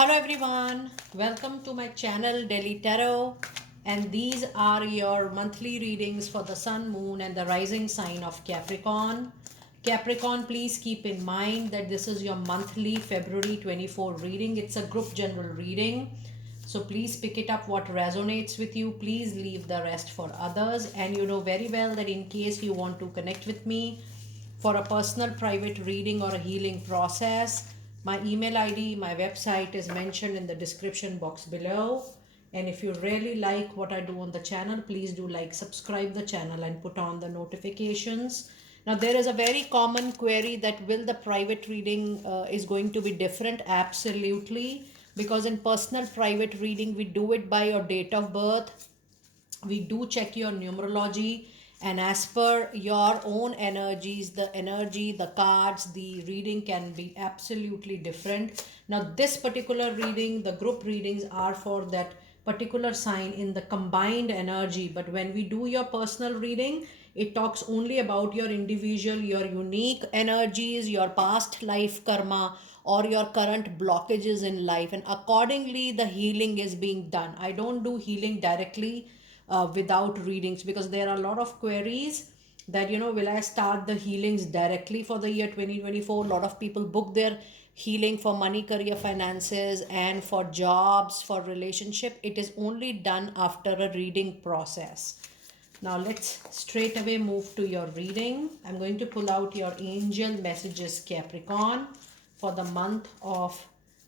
Hello everyone, welcome to my channel Daily Tarot, and these are your monthly readings for the sun, moon and the rising sign of Capricorn. Capricorn, please keep in mind that this is your monthly February 24 reading. It's a group general reading. So please pick it up what resonates with you. Please leave the rest for others. And you know very well that in case you want to connect with me for a personal private reading or a healing process, my email ID, my website is mentioned in the description box below. And if you really like what I do on the channel, please do like, subscribe the channel and put on the notifications. Now there is a very common query that will the private reading is going to be different? Absolutely, because in personal private reading we do it by your date of birth. We do check your numerology, and as per your own energies, the energy, the cards, the reading can be absolutely different. Now this particular reading, the group readings are for that particular sign in the combined energy, but when we do your personal reading, it talks only about your individual, your unique energies, your past life karma or your current blockages in life, and accordingly the healing is being done. I don't do healing directly without readings, because there are a lot of queries that, will I start the healings directly for the year 2024? A lot of people book their healing for money, career, finances, and for jobs, for relationship. It is only done after a reading process. Now let's straight away move to your reading. I'm going to pull out your angel messages, Capricorn, for the month of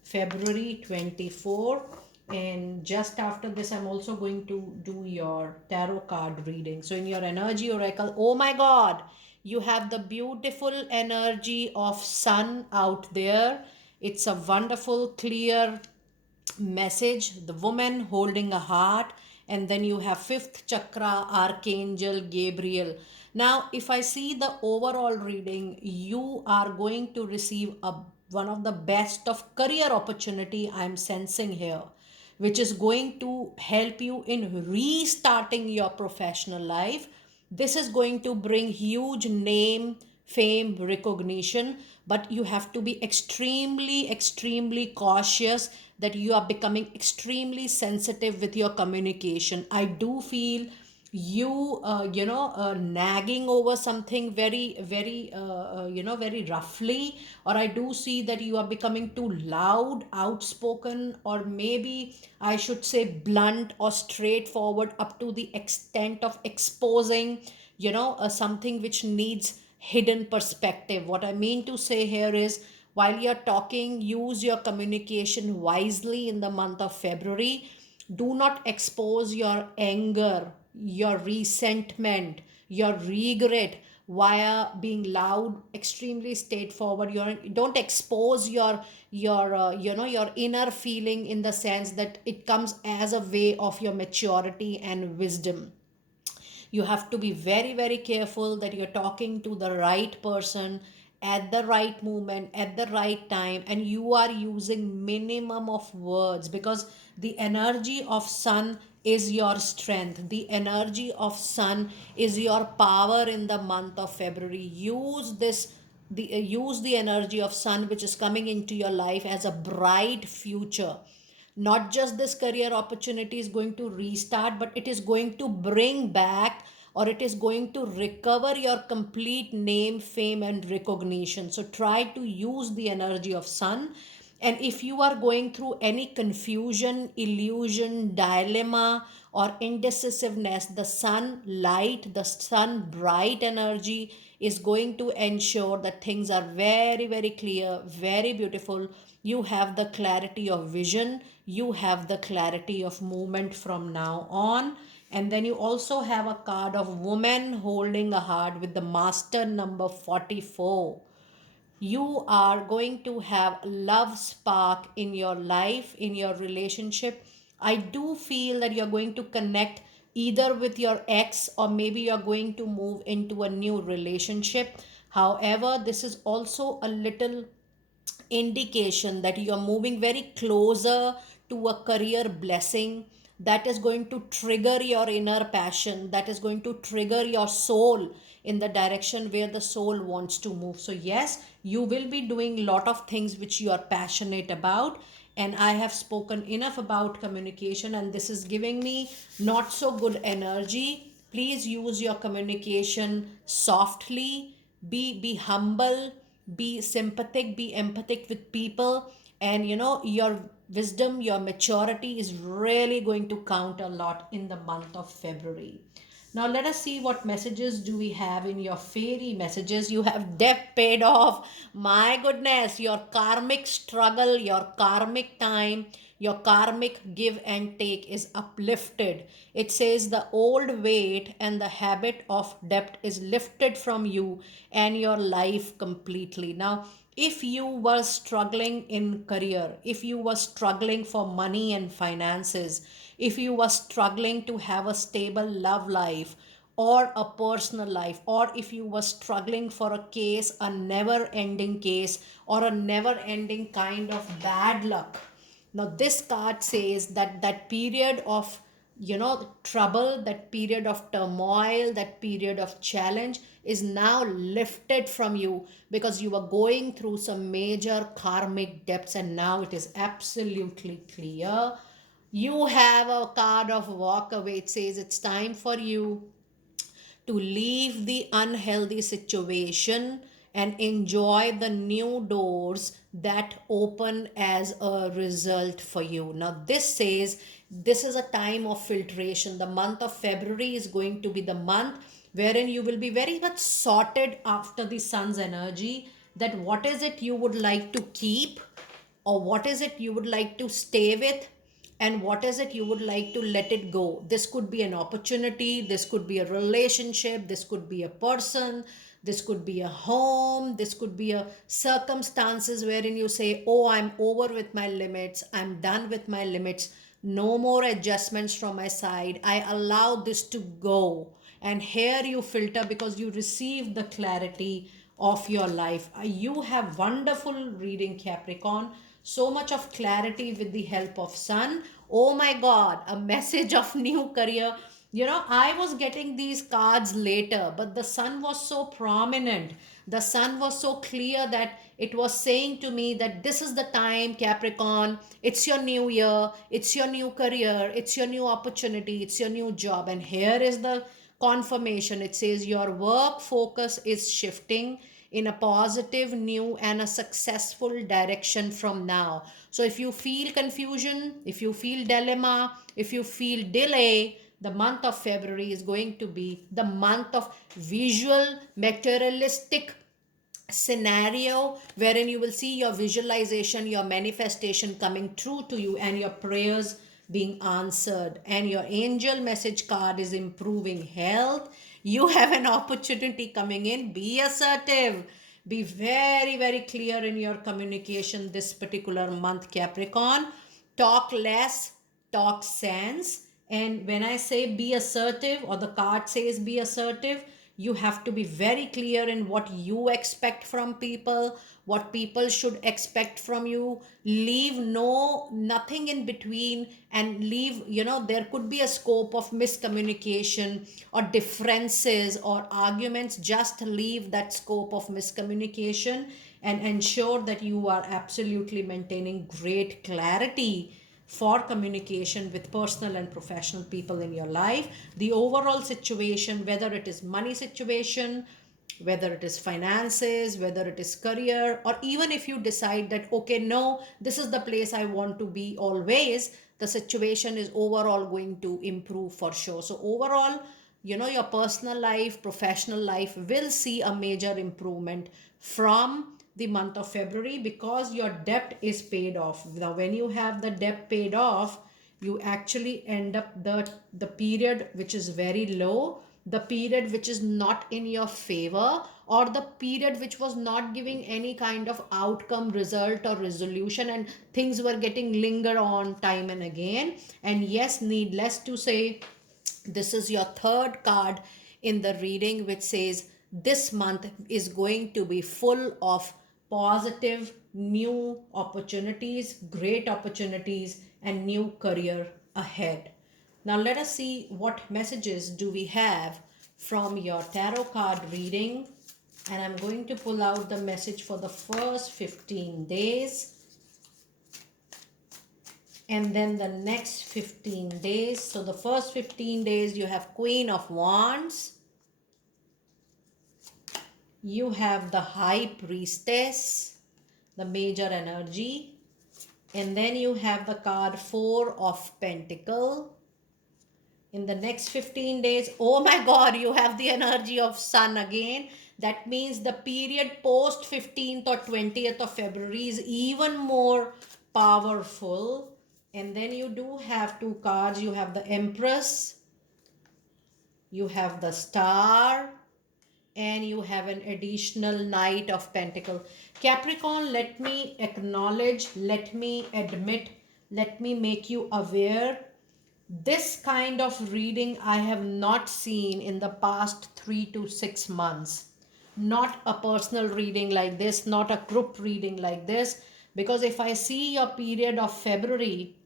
February 24. And just after this, I'm also going to do your tarot card reading. So in your energy oracle, oh my God, you have the beautiful energy of sun out there. It's a wonderful, clear message, the woman holding a heart, and then you have fifth chakra, archangel Gabriel. Now if I see the overall reading, you are going to receive a one of the best of career opportunity I'm sensing here, which is going to help you in restarting your professional life. This is going to bring huge name, fame, recognition, but you have to be extremely, extremely cautious that you are becoming extremely sensitive with your communication. I do feel you nagging over something very very very roughly, or I do see that you are becoming too loud, outspoken, or maybe I should say blunt or straightforward, up to the extent of exposing something which needs hidden perspective. What I mean to say here is, while you're talking, use your communication wisely in the month of February. Do not expose your anger, your resentment, your regret via being loud, extremely straightforward. Don't expose your inner feeling, in the sense that it comes as a way of your maturity and wisdom. You have to be very very careful that you're talking to the right person at the right moment, at the right time, and you are using minimum of words, because the energy of sun is your strength, the energy of sun is your power in the month of February. Use the energy of sun which is coming into your life as a bright future. Not just this career opportunity is going to restart, but it is going to bring back, or it is going to recover your complete name, fame and recognition. So try to use the energy of sun. And if you are going through any confusion, illusion, dilemma or indecisiveness, the sun light, the sun bright energy is going to ensure that things are very very clear, very beautiful. You have the clarity of vision, you have the clarity of movement from now on. And then you also have a card of woman holding a heart with the master number 44. You are going to have love spark in your life, in your relationship. I do feel that you're going to connect either with your ex, or maybe you're going to move into a new relationship. However, this is also a little indication that you are moving very closer to a career blessing that is going to trigger your inner passion, that is going to trigger your soul in the direction where the soul wants to move. So yes, you will be doing a lot of things which you are passionate about, and I have spoken enough about communication, and this is giving me not so good energy. Please use your communication softly, be humble, be sympathetic, be empathic with people, and your wisdom, your maturity is really going to count a lot in the month of February. Now let us see what messages do we have in your fairy messages. You have debt paid off. My goodness, your karmic struggle, your karmic time, your karmic give and take is uplifted. It says the old weight and the habit of debt is lifted from you and your life completely. Now, if you were struggling in career, if you were struggling for money and finances, if you were struggling to have a stable love life or a personal life, or if you were struggling for a case, a never ending case, or a never ending kind of bad luck, now this card says that that period of trouble, that period of turmoil, that period of challenge is now lifted from you, because you were going through some major karmic depths, and now it is absolutely clear. You have a card of walk away. It says it's time for you to leave the unhealthy situation and enjoy the new doors that open as a result for you. Now, this says this is a time of filtration. The month of February is going to be the month wherein you will be very much sorted after the sun's energy, that what is it you would like to keep, or what is it you would like to stay with, and what is it you would like to let it go. This could be an opportunity, this could be a relationship, this could be a person, this could be a home, this could be a circumstances wherein you say, oh, I'm over with my limits, I'm done with my limits, no more adjustments from my side, I allow this to go. And here you filter, because you receive the clarity of your life. You have wonderful reading, Capricorn. So much of clarity with the help of sun. Oh my god, a message of new career. I was getting these cards later, but the sun was so prominent, the sun was so clear, that it was saying to me that this is the time, Capricorn, it's your new year, it's your new career, it's your new opportunity, it's your new job. And here is the confirmation. It says your work focus is shifting in a positive, new, and a successful direction from now. So if you feel confusion, if you feel dilemma, if you feel delay, the month of February is going to be the month of visual, materialistic scenario, wherein you will see your visualization, your manifestation coming true to you, and your prayers being answered. And your angel message card is improving health. You have an opportunity coming in. Be assertive, be very very clear in your communication this particular month, Capricorn. Talk less, talk sense. And when I say be assertive, or the card says be assertive, you have to be very clear in what you expect from people, what people should expect from you. Leave nothing in between, and leave, there could be a scope of miscommunication or differences or arguments. Just leave that scope of miscommunication and ensure that you are absolutely maintaining great clarity for communication with personal and professional people in your life. The overall situation, whether it is money situation, whether it is finances, whether it is career, or even if you decide that, okay, no, this is the place I want to be always, the situation is overall going to improve for sure. So overall, your personal life, professional life will see a major improvement from the month of February, because your debt is paid off. Now, when you have the debt paid off, you actually end up the period which is very low, the period which is not in your favor, or the period which was not giving any kind of outcome, result, or resolution, and things were getting linger on time and again. And yes, needless to say, this is your third card in the reading, which says this month is going to be full of positive new opportunities, great opportunities, and new career ahead. Now let us see what messages do we have from your tarot card reading. And I'm going to pull out the message for the first 15 days. And then the next 15 days. So the first 15 days you have Queen of Wands. You have the High Priestess, the major energy. And then you have the card Four of Pentacle. In the next 15 days, oh my God, you have the energy of Sun again. That means the period post 15th or 20th of February is even more powerful. And then you do have two cards. You have the Empress, you have the Star, and you have an additional Knight of Pentacle. Capricorn, let me acknowledge, let me admit, let me make you aware. This kind of reading I have not seen in the past 3 to 6 months. Not a personal reading like this, not a group reading like this. Because if I see your period of February,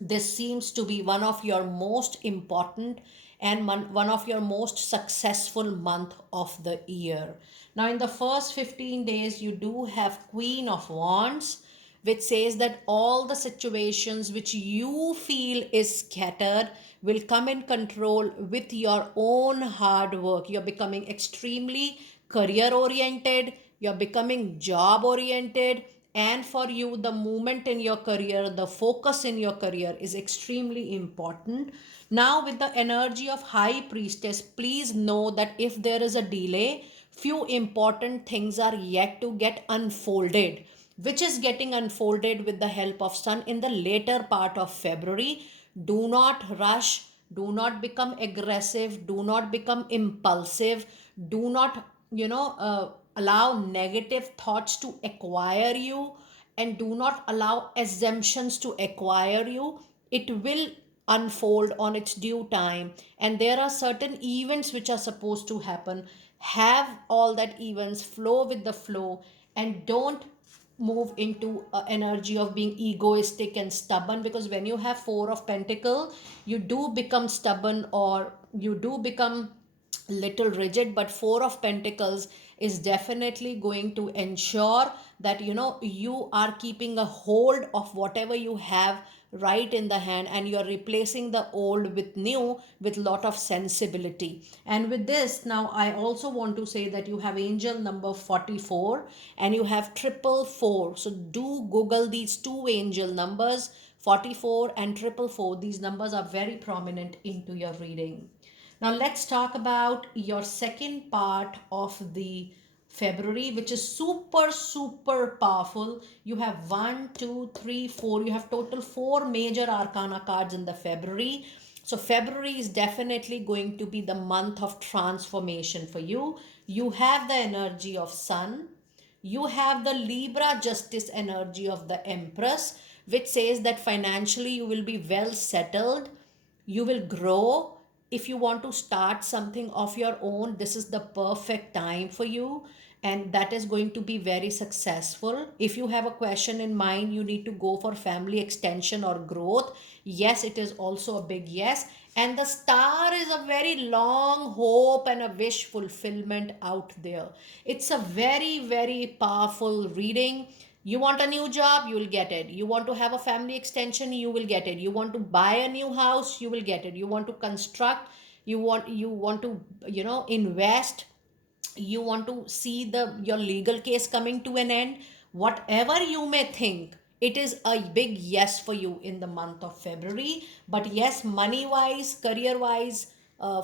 this seems to be one of your most important and one of your most successful month of the year. Now in the first 15 days you do have Queen of Wands, which says that all the situations which you feel is scattered will come in control with your own hard work. You're becoming extremely career oriented, you're becoming job oriented, and for you the movement in your career, the focus in your career is extremely important. Now with the energy of High Priestess, please know that if there is a delay, few important things are yet to get unfolded, which is getting unfolded with the help of Sun in the later part of February. Do not rush, do not become aggressive, do not become impulsive, do not allow negative thoughts to acquire you, and do not allow assumptions to acquire you. It will unfold on its due time, and there are certain events which are supposed to happen. Have all that events flow with the flow, and don't move into energy of being egoistic and stubborn, because when you have Four of Pentacle, you do become stubborn, or you do become little rigid. But Four of Pentacles is definitely going to ensure that you are keeping a hold of whatever you have right in the hand, and you're replacing the old with new with lot of sensibility. And with this, now I also want to say that you have angel number 44 and you have 444. So do google these two angel numbers, 44 and 444. These numbers are very prominent into your reading. Now let's talk about your second part of the February, which is super, super powerful. You have 1, 2, 3, 4. You have total 4 major arcana cards in the February. So February is definitely going to be the month of transformation for you. You have the energy of Sun. You have the Libra justice energy of the Empress, which says that financially you will be well settled, you will grow. If you want to start something of your own, this is the perfect time for you, and that is going to be very successful. If you have a question in mind, you need to go for family extension or growth, yes, it is also a big yes. And the Star is a very long hope and a wish fulfillment out there. It's a very, very powerful reading. You want a new job, you will get it. You want to have a family extension, you will get it. You want to buy a new house, you will get it. You want to construct, you want to invest, you want to see your legal case coming to an end. Whatever you may think, it is a big yes for you in the month of February. But yes, money wise, career wise,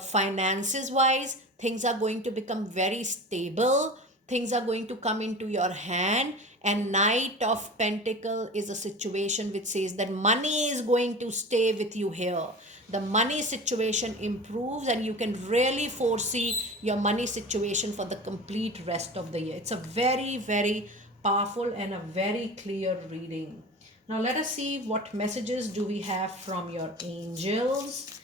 finances wise, things are going to become very stable, things are going to come into your hand. And Knight of Pentacle is a situation which says that money is going to stay with you here. The money situation improves, and you can really foresee your money situation for the complete rest of the year. It's a very, very powerful and a very clear reading. Now let us see what messages do we have from your angels.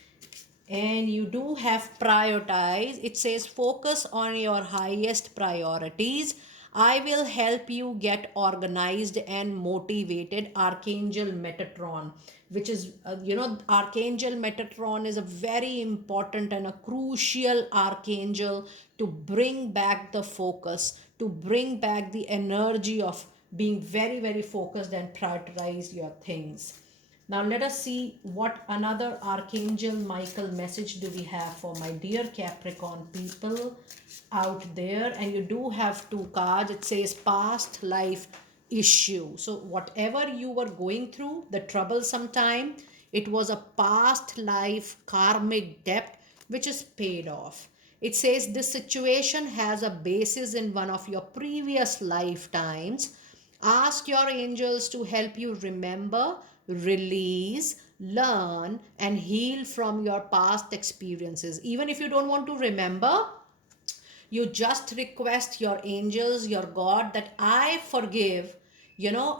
And you do have prioritize. It says focus on your highest priorities. I will help you get organized and motivated. Archangel Metatron, which is Archangel Metatron is a very important and a crucial archangel to bring back the focus, to bring back the energy of being very, very focused and prioritize your things. Now let us see what another Archangel Michael message do we have for my dear Capricorn people out there. And you do have two cards. It says past life issue. So whatever you were going through, the troublesome time, it was a past life karmic debt which is paid off. It says this situation has a basis in one of your previous lifetimes. Ask your angels to help you remember, release, learn, and heal from your past experiences. Even if you don't want to remember, you just request your angels, your God, that I forgive,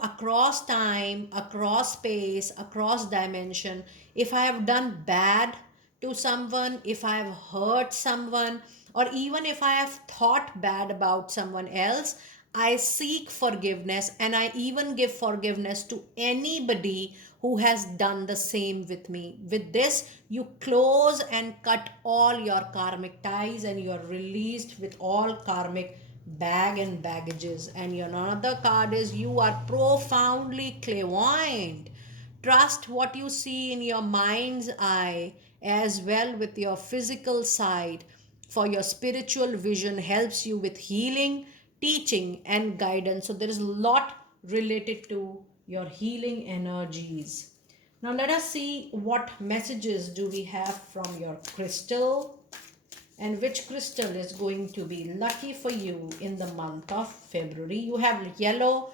across time, across space, across dimension. If I have done bad to someone, if I have hurt someone, or even if I have thought bad about someone else, I seek forgiveness, and I even give forgiveness to anybody who has done the same with me. With this, you close and cut all your karmic ties, and you are released with all karmic bag and baggages. And your another card is you are profoundly clairvoyant. Trust what you see in your mind's eye as well with your physical side, for your spiritual vision helps you with healing, teaching, and guidance. So there is a lot related to your healing energies. Now let us see what messages do we have from your crystal, and which crystal is going to be lucky for you in the month of February. You have yellow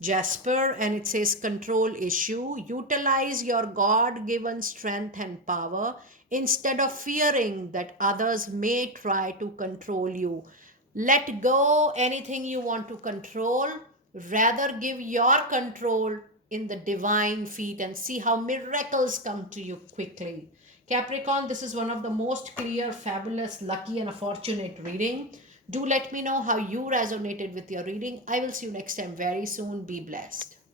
jasper, and it says control issue. Utilize your God given strength and power instead of fearing that others may try to control you. Let go anything you want to control. Rather, give your control in the divine feet and see how miracles come to you quickly. Capricorn, this is one of the most clear, fabulous, lucky, and a fortunate reading. Do let me know how you resonated with your reading. I will see you next time very soon. Be blessed.